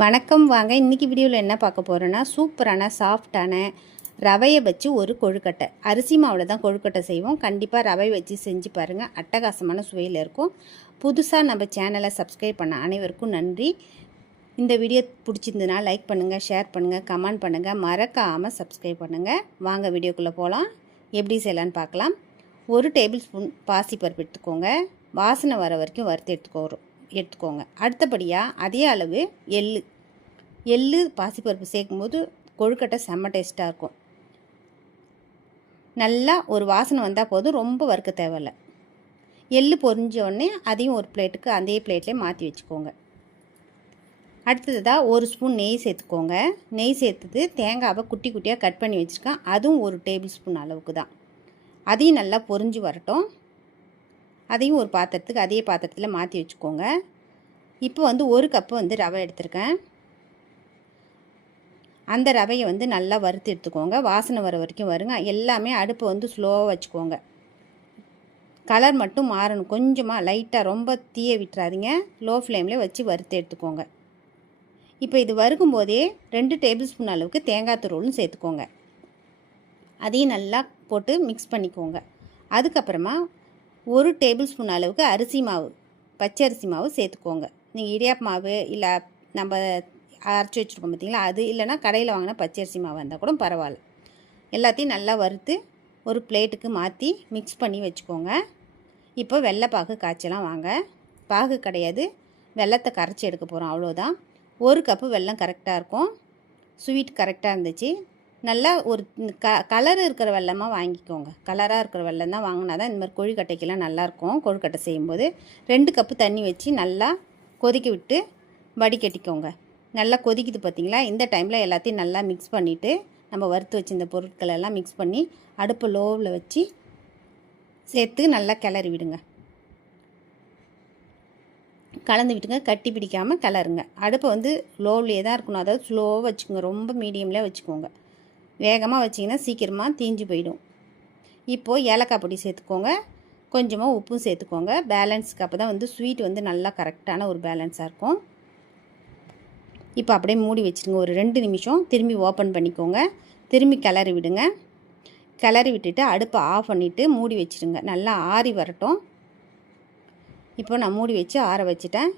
வணக்கம் வாங்க. இன்றைக்கி வீடியோவில் என்ன பார்க்க போகிறோன்னா சூப்பரான சாஃப்டான ரவையை வச்சு ஒரு கொழுக்கட்டை. அரிசி மாவில் தான் கொழுக்கட்டை செய்வோம். கண்டிப்பாக ரவை வச்சு செஞ்சு பாருங்கள் அட்டகாசமான சுவையில் இருக்கும். புதுசாக நம்ம சேனலை சப்ஸ்கிரைப் பண்ண அனைவருக்கும் நன்றி. இந்த வீடியோ பிடிச்சிருந்ததுன்னா லைக் பண்ணுங்கள் ஷேர் பண்ணுங்கள் கமெண்ட் பண்ணுங்கள் மறக்காமல் சப்ஸ்கிரைப் பண்ணுங்கள் வாங்க வீடியோக்குள்ளே போகலாம் எப்படி செய்யலான்னு பார்க்கலாம். ஒரு டேபிள் ஸ்பூன் பாசிப்பருப்பு எடுத்துக்கோங்க. வாசனை வர வரைக்கும் வறுத்து எடுத்துக்கோறோம் எடுத்துக்கோங்க. அடுத்தபடியாக அதே அளவு எள்ளு. எள்ளு பாசிப்பருப்பு சேர்க்கும்போது கொழுக்கட்டை செம்ம டேஸ்ட்டாக இருக்கும். நல்லா ஒரு வாசனை வந்தால் போதும் ரொம்ப வறுக்க தேவையில்லை. எள்ளு பொறிஞ்ச உடனே அதையும் ஒரு பிளேட்டுக்கு அதே பிளேட்லேயே மாற்றி வச்சுக்கோங்க. அடுத்ததாக ஒரு ஸ்பூன் நெய் சேர்த்துக்கோங்க. நெய் சேர்த்துட்டு தேங்காவை குட்டி குட்டியாக கட் பண்ணி வச்சுருக்கேன். அதுவும் ஒரு டேபிள் ஸ்பூன் அளவுக்கு தான். அதையும் நல்லா பொரிஞ்சு வரட்டும். அதையும் ஒரு பாத்திரத்துக்கு அதே பாத்திரத்தில் மாற்றி வச்சுக்கோங்க. இப்போ வந்து ஒரு கப்பு வந்து ரவை எடுத்திருக்கேன். அந்த ரவையை வந்து நல்லா வறுத்து எடுத்துக்கோங்க. வாசனை வர வரைக்கும் வருங்க. எல்லாமே அடுப்பை வந்து ஸ்லோவாக வச்சுக்கோங்க. கலர் மட்டும் மாறணும். கொஞ்சமாக லைட்டாக ரொம்ப தீய விட்டுறாதீங்க. லோ ஃப்ளேமில் வச்சு வறுத்து எடுத்துக்கோங்க. இப்போ இது வறுக்கும் போதே ரெண்டு டேபிள் ஸ்பூன் அளவுக்கு தேங்காய் துருவலும் சேர்த்துக்கோங்க. அதையும் நல்லா போட்டு மிக்ஸ் பண்ணிக்கோங்க. அதுக்கப்புறமா ஒரு டேபிள் ஸ்பூன் அளவுக்கு அரிசி மாவு பச்சை அரிசி மாவு சேர்த்துக்கோங்க. நீங்கள் இடியாப்பு மாவு இல்லை நம்ம அரைச்சி வச்சுருக்கோம் பார்த்தீங்களா அது இல்லைனா கடையில் வாங்கின பச்சரிசி மாவு இருந்தால் கூட பரவாயில்ல. எல்லாத்தையும் நல்லா வறுத்து ஒரு பிளேட்டுக்கு மாற்றி மிக்ஸ் பண்ணி வச்சுக்கோங்க. இப்போ வெள்ளை பாகு காய்ச்சலாம் வாங்க. பாகு கிடையாது. வெள்ளத்தை கரைச்சி எடுக்க போகிறோம் அவ்வளோதான் ஒரு கப்பு வெல்லம் கரெக்டாக இருக்கும். ஸ்வீட் கரெக்டாக இருந்துச்சு. நல்லா ஒரு க கலர் இருக்கிற வெள்ளமாக வாங்கிக்கோங்க. கலராக இருக்கிற வெள்ளம் தான் வாங்கினா தான் இந்த மாதிரி கொழுக்கட்டைக்கெல்லாம் நல்லாயிருக்கும் கொழுக்கட்டை செய்யும்போது ரெண்டு கப்பு தண்ணி வச்சு நல்லா கொதிக்க விட்டு வடிகட்டிக்கோங்க. நல்லா கொதிக்குது பார்த்தீங்களா? இந்த டைமில் எல்லாத்தையும் நல்லா மிக்ஸ் பண்ணிவிட்டு நம்ம வறுத்து வச்சிருந்த பொருட்கள் எல்லாம் மிக்ஸ் பண்ணி அடுப்பு லோவில் வச்சு சேர்த்து நல்லா கிளறி விடுங்க. கலந்து விட்டுங்க. கட்டி பிடிக்காமல் கிளறுங்க. அடுப்பை வந்து லோவிலே தான் இருக்கணும். அதாவது ஸ்லோவாக வச்சுக்கோங்க. ரொம்ப மீடியமில் வச்சுக்கோங்க. வேகமாக வச்சிங்கன்னா சீக்கிரமாக தீஞ்சு போயிடும். இப்போது ஏலக்காய் பொடி சேர்த்துக்கோங்க. கொஞ்சமாக உப்பும் சேர்த்துக்கோங்க. பேலன்ஸுக்கு அப்போ தான் வந்து ஸ்வீட் வந்து நல்லா கரெக்டான ஒரு பேலன்ஸாக இருக்கும். இப்போ அப்படியே மூடி வச்சுருங்க. ஒரு ரெண்டு நிமிஷம் திரும்பி ஓப்பன் பண்ணிக்கோங்க. திரும்பி கிளறி விடுங்க. கிளறி விட்டுட்டு அடுப்பை ஆஃப் பண்ணிவிட்டு மூடி வச்சுருங்க. நல்லா ஆறி வரட்டும். இப்போ நான் மூடி வச்சு ஆற வச்சுட்டேன்.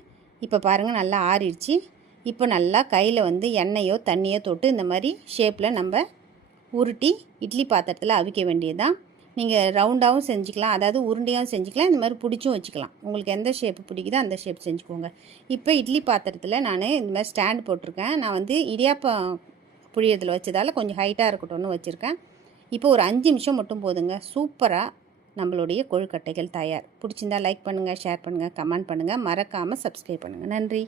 இப்போ பாருங்கள் நல்லா ஆறிடுச்சு. இப்போ நல்லா கையில் வந்து எண்ணெயோ தண்ணியோ தொட்டு இந்த மாதிரி ஷேப்பில் நம்ம உருட்டி இட்லி பாத்திரத்தில் அவிக்க வேண்டியது தான் நீங்கள் ரவுண்டாகவும் செஞ்சுக்கலாம். அதாவது உருண்டையாகவும் செஞ்சுக்கலாம். இந்த மாதிரி பிடிச்சும் வச்சுக்கலாம். உங்களுக்கு எந்த ஷேப்பு பிடிக்குதோ அந்த ஷேப் செஞ்சுக்கோங்க. இப்போ இட்லி பாத்திரத்தில் நான் இந்த மாதிரி ஸ்டாண்ட் போட்டிருக்கேன். நான் வந்து இடியாப்பம் புழியத்தில் வச்சதால் கொஞ்சம் ஹைட்டாக இருக்கட்டும்னு வச்சுருக்கேன். இப்போ ஒரு அஞ்சு நிமிஷம் மட்டும் போதுங்க. சூப்பராக நம்மளுடைய கொழுக்கட்டைகள் தயார். பிடிச்சிருந்தா லைக் பண்ணுங்கள் ஷேர் பண்ணுங்கள் கமெண்ட் பண்ணுங்கள் மறக்காமல் சப்ஸ்கிரைப் பண்ணுங்கள் நன்றி.